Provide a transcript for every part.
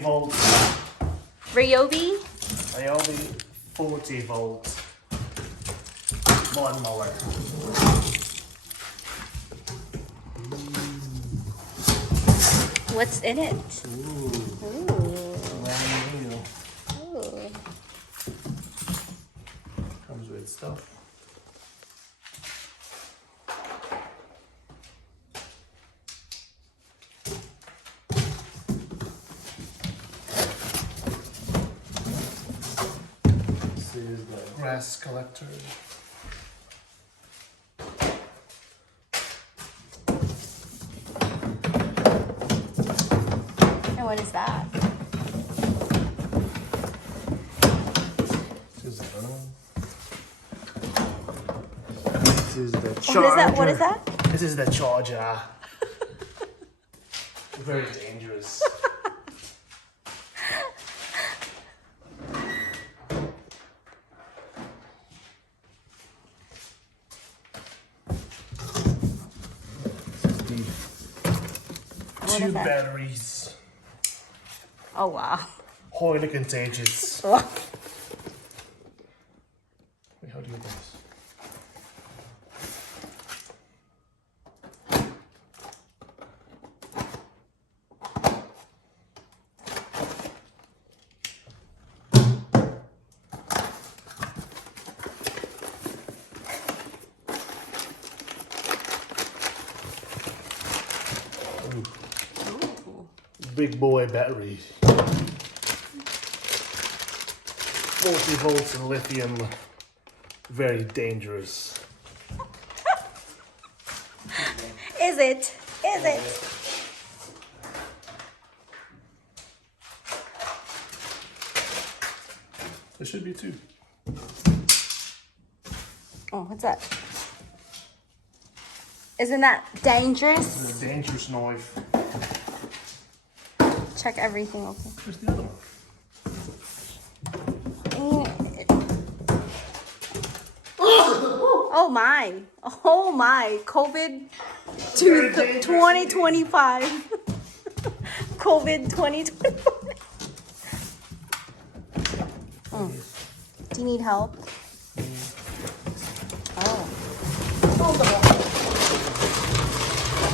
volt. RYOBI? RYOBI 40 volt lawnmower. What's in it? Ooh, brand new. Ooh. Comes with stuff. This is the grass collector. And what is that? This is, I don't know. This is the charger. What is that? What is that? This is the charger. Very dangerous. Two batteries. Oh wow. Highly contagious. Oh. Wait, how do you do this? Big boy battery. 40 volts in lithium. Very dangerous. Is it? Is it? There should be two. Oh, what's that? Isn't that dangerous? This is a dangerous knife. Check everything over. Where's the other one? Oh my. Oh my. COVID 2025. COVID 2025. Do you need help? Oh.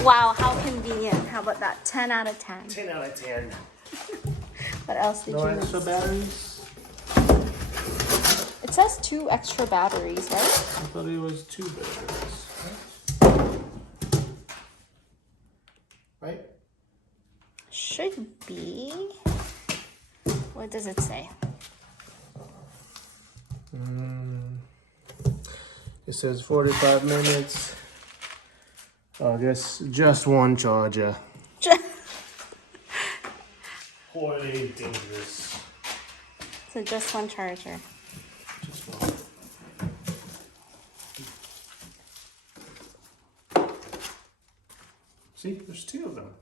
Wow, how convenient. How about that? 10 out of 10. 10 out of 10. What else did No you extra miss? batteries? It says 2 extra batteries, right? I thought it was 2 batteries. Right? Should be. What does it say? It says 45 minutes. Oh, just one charger. Highly dangerous. So just one charger. Just one. See, there's 2 of them.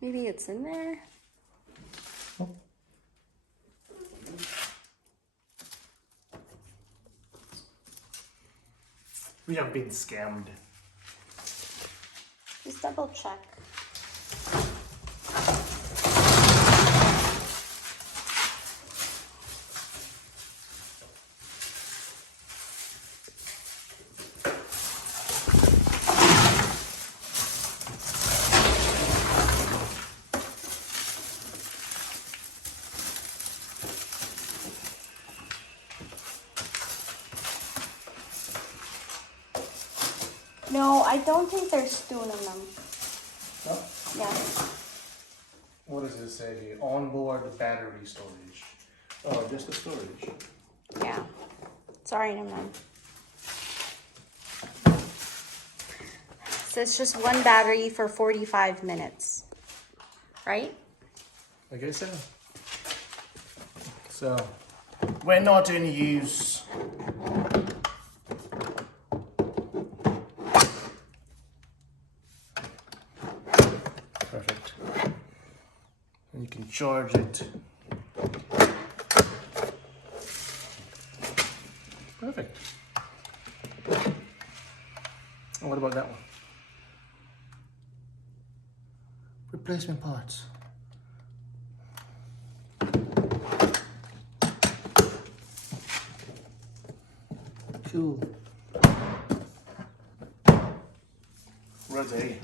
Maybe it's in there. Oh. We have been scammed. Just double check. No, I don't think there's 2 in them. Oh. Yeah. What does it say here? Onboard battery storage. Oh, just the storage. Yeah. Sorry, never mind. So it's just one battery for 45 minutes. Right? I guess so. So, we're not in use. Perfect. And you can charge it. Perfect. And what about that one? replacement parts. Cool. Ready.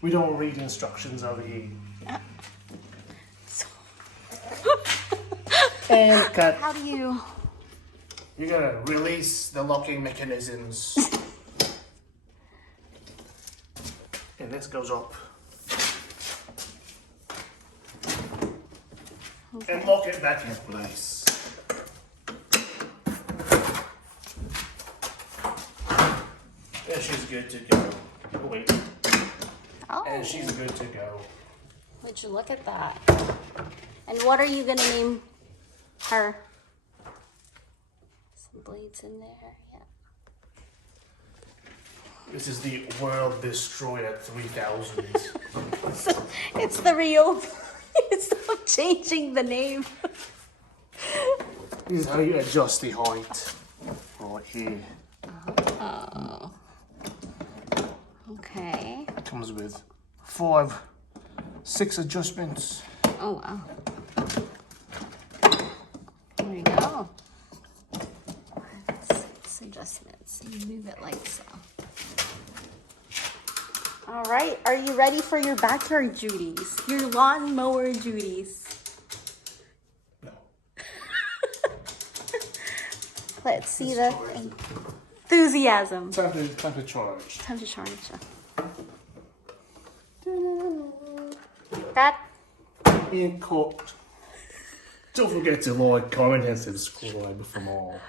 We don't read instructions over here. And cut. How do you? You're gonna release the locking mechanisms. And this goes up. Okay. And lock it back in place. And she's good to go. Oh, wait. Oh, And she's good to go. would you look at that? And what are you gonna name her? Some blades in there, yeah. This is the World Destroyer 3000. It's the RYOBI. Stop changing the name. This is how you adjust the height. Right here. Oh. Okay. It comes with 6 adjustments. Oh wow. There you go. 6 adjustments. You move it like so. All right. Are you ready for your backyard duties? Your lawn mower duties? No. Let's see the enthusiasm. Time to charge. Time to charge. That. Being cooked. Don't forget to like, comment, and subscribe for more.